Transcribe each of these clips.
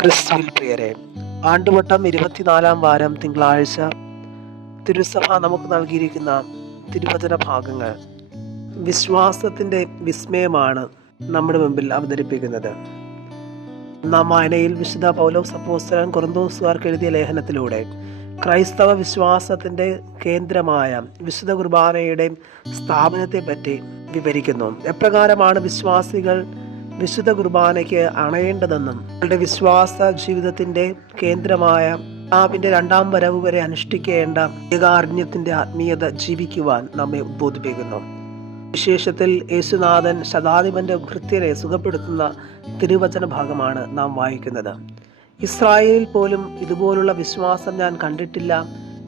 ക്രിസ്തുവിൽ പ്രിയരെ ആണ്ടുവട്ടം ഇരുപത്തിനാലാം വാരം തിങ്കളാഴ്ച തിരുസഭ നമുക്ക് നൽകിയിരിക്കുന്ന തിരുവചന ഭാഗങ്ങൾ. വിശ്വാസത്തിന്റെ വിസ്മയമാണ് നമ്മുടെ മുമ്പിൽ അവതരിപ്പിക്കുന്നത്. നാം വിശുദ്ധ പൗലോ അപ്പോസ്തലൻ കുറന്തോസുകാർക്ക് എഴുതിയ ലേഖനത്തിലൂടെ ക്രൈസ്തവ വിശ്വാസത്തിന്റെ കേന്ദ്രമായ വിശുദ്ധ കുർബാനയുടെ സ്ഥാപനത്തെപ്പറ്റി വിവരിക്കുന്നു. എപ്രകാരമാണ് വിശ്വാസികൾ വിശുദ്ധ കുർബാനയ്ക്ക് അണയേണ്ടതെന്നും നിങ്ങളുടെ വിശ്വാസ ജീവിതത്തിന്റെ കേന്ദ്രമായ ആവിന്റെ രണ്ടാം വരവ് വരെ അനുഷ്ഠിക്കേണ്ട ഏകാർണ്യത്തിന്റെ ആത്മീയത ജീവിക്കുവാൻ നമ്മെ ഉദ്ബോധിപ്പിക്കുന്നു. വിശേഷത്തിൽ യേശുനാഥൻ ശതാധിപന്റെ ഭൃത്യരെ സുഖപ്പെടുത്തുന്ന തിരുവചന ഭാഗമാണ് നാം വായിക്കുന്നത്. ഇസ്രായേലിൽ പോലും ഇതുപോലുള്ള വിശ്വാസം ഞാൻ കണ്ടിട്ടില്ല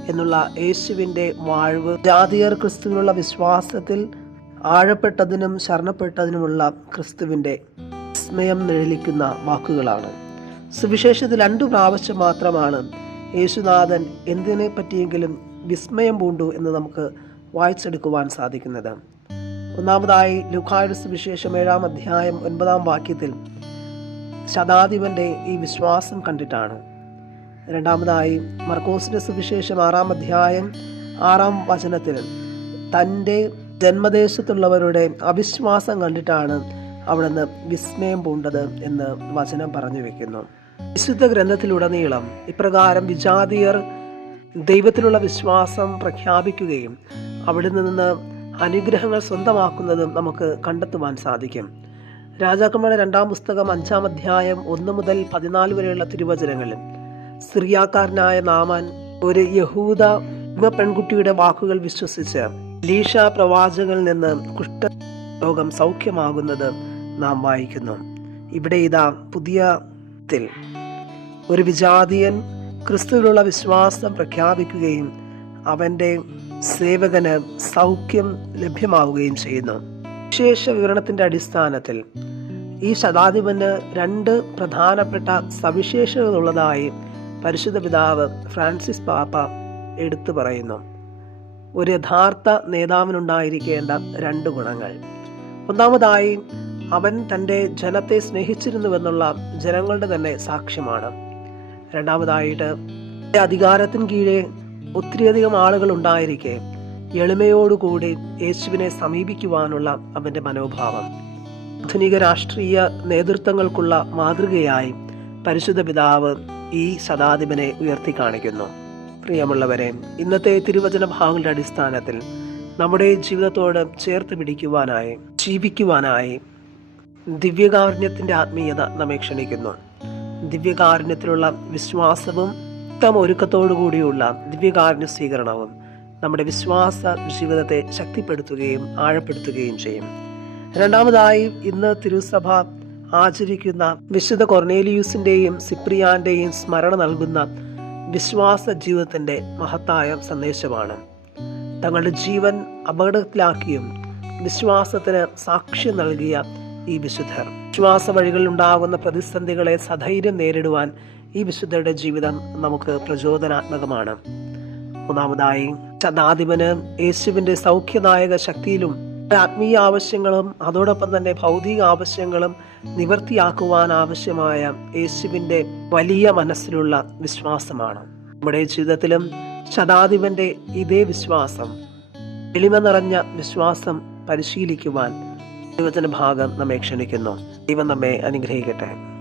എന്നുള്ള യേശുവിന്റെ വാഴ്വ് ജാതിയർ ക്രിസ്തുവിനുള്ള വിശ്വാസത്തിൽ ആഴപ്പെട്ടതിനും ശരണപ്പെട്ടതിനുമുള്ള ക്രിസ്തുവിന്റെ വിസ്മയം നിഴലിക്കുന്ന വാക്കുകളാണ്. സുവിശേഷത്തിൽ രണ്ടു പ്രാവശ്യം മാത്രമാണ് യേശുനാഥൻ എന്തിനെ പറ്റിയെങ്കിലും വിസ്മയം പൂണ്ടു എന്ന് നമുക്ക് വായിച്ചെടുക്കുവാൻ സാധിക്കുന്നത്. ഒന്നാമതായി ലുഖായുടെ സുവിശേഷം ഏഴാം അധ്യായം ഒൻപതാം വാക്യത്തിൽ ശതാധിപന്റെ ഈ വിശ്വാസം കണ്ടിട്ടാണ്. രണ്ടാമതായി മർക്കോസിന്റെ സുവിശേഷം ആറാം അധ്യായം ആറാം വചനത്തിൽ തന്റെ ജന്മദേശത്തുള്ളവരുടെ അവിശ്വാസം കണ്ടിട്ടാണ് അവിടുന്ന് വിസ്മയം പൂണ്ടത് എന്ന് വചനം പറഞ്ഞു വെക്കുന്നു. വിശുദ്ധ ഗ്രന്ഥത്തിലുടനീളം ഇപ്രകാരം വിജാതിയർ ദൈവത്തിലുള്ള വിശ്വാസം പ്രഖ്യാപിക്കുകയും അവിടെ നിന്ന് അനുഗ്രഹങ്ങൾ സ്വന്തമാക്കുന്നതും നമുക്ക് കണ്ടെത്തുവാൻ സാധിക്കും. രാജാക്കന്മാരുടെ രണ്ടാം പുസ്തകം അഞ്ചാം അധ്യായം ഒന്ന് മുതൽ പതിനാല് വരെയുള്ള തിരുവചനങ്ങളിൽ സിറിയാക്കാരനായ നാമാൻ ഒരു യഹൂദ പെൺകുട്ടിയുടെ വാക്കുകൾ വിശ്വസിച്ച് ലീഷ പ്രവാചകളിൽ നിന്ന് കുഷ്ഠ രോഗം സൗഖ്യമാകുന്നത് നാം വായിക്കുന്നു. ഇവിടെ ഇതാ പുതിയത്തിൽ ഒരു വിജാതിയൻ ക്രിസ്തുവിലുള്ള വിശ്വാസം പ്രഖ്യാപിക്കുകയും അവന്റെ സേവകന് സൗഖ്യം ലഭ്യമാവുകയും ചെയ്യുന്നു. വിശേഷ വിവരണത്തിന്റെ അടിസ്ഥാനത്തിൽ ഈ ശതാധിപന് രണ്ട് പ്രധാനപ്പെട്ട സവിശേഷതകളുള്ളതായി പരിശുദ്ധ പിതാവ് ഫ്രാൻസിസ് പാപ്പ എടുത്തു പറയുന്നു. ഒരു യഥാർത്ഥ നേതാവിനുണ്ടായിരിക്കേണ്ട രണ്ട് ഗുണങ്ങൾ. ഒന്നാമതായി അവൻ തന്റെ ജനത്തെ സ്നേഹിച്ചിരുന്നുവെന്നുള്ള ജനങ്ങളുടെ തന്നെ സാക്ഷ്യമാണ്. രണ്ടാമതായിട്ട് അധികാരത്തിന് കീഴെ ഒത്തിരിയധികം ആളുകൾ ഉണ്ടായിരിക്കെ എളിമയോടുകൂടി യേശുവിനെ സമീപിക്കുവാനുള്ള അവന്റെ മനോഭാവം. ആധുനിക രാഷ്ട്രീയ നേതൃത്വങ്ങൾക്കുള്ള മാതൃകയായി പരിശുദ്ധ പിതാവ് ഈ ശതാധിപനെ ഉയർത്തി കാണിക്കുന്നു. പ്രിയമുള്ളവരെ ഇന്നത്തെ തിരുവചന ഭാഗങ്ങളുടെ അടിസ്ഥാനത്തിൽ നമ്മുടെ ജീവിതത്തോട് ചേർത്ത് പിടിക്കുവാനായി ജീവിക്കുവാനായി ദിവ്യകാരുണ്യത്തിന്റെ ആത്മീയത നമ്മെ ക്ഷണിക്കുന്നു. ദിവ്യകാരുണ്യത്തിലുള്ള വിശ്വാസവും ഉത്തമ ഒരുക്കത്തോടു കൂടിയുള്ള ദിവ്യകാരുണ്യ സ്വീകരണവും നമ്മുടെ വിശ്വാസ ജീവിതത്തെ ശക്തിപ്പെടുത്തുകയും ആഴപ്പെടുത്തുകയും ചെയ്യും. രണ്ടാമതായി ഇന്ന് തിരുസഭ ആചരിക്കുന്ന വിശുദ്ധ കൊർണേലിയൂസിന്റെയും സിപ്രിയാന്റെയും സ്മരണ നൽകുന്ന വിശ്വാസ ജീവിതത്തിന്റെ മഹത്തായ സന്ദേശമാണ്. തങ്ങളുടെ ജീവൻ അപകടത്തിലാക്കിയും വിശ്വാസത്തിന് സാക്ഷ്യം നൽകിയ ഈ വിശുദ്ധർ. വിശ്വാസ വഴികളിൽ ഉണ്ടാകുന്ന പ്രതിസന്ധികളെ സധൈര്യം നേരിടുവാൻ ഈ വിശുദ്ധരുടെ ജീവിതം നമുക്ക് പ്രചോദനാത്മകമാണ്. മൂന്നാമതായി ശതാധിപന് യേശുവിന്റെ സൗഖ്യദായക ശക്തിയിലും ആത്മീയ ആവശ്യങ്ങളും അതോടൊപ്പം തന്നെ ഭൗതിക ആവശ്യങ്ങളും നിവർത്തിയാക്കുവാൻ ആവശ്യമായ യേശുവിന്റെ വലിയ മനസ്സിലുള്ള വിശ്വാസമാണ്. നമ്മുടെ ജീവിതത്തിലും ശതാധിപന്റെ ഇതേ വിശ്വാസം എളിമ നിറഞ്ഞ വിശ്വാസം പരിശീലിക്കുവാൻ ദൈവത്തിന്റെ ഭാഗം നമ്മെ ക്ഷണിക്കുന്നു. ദൈവം നമ്മെ അനുഗ്രഹിക്കട്ടെ.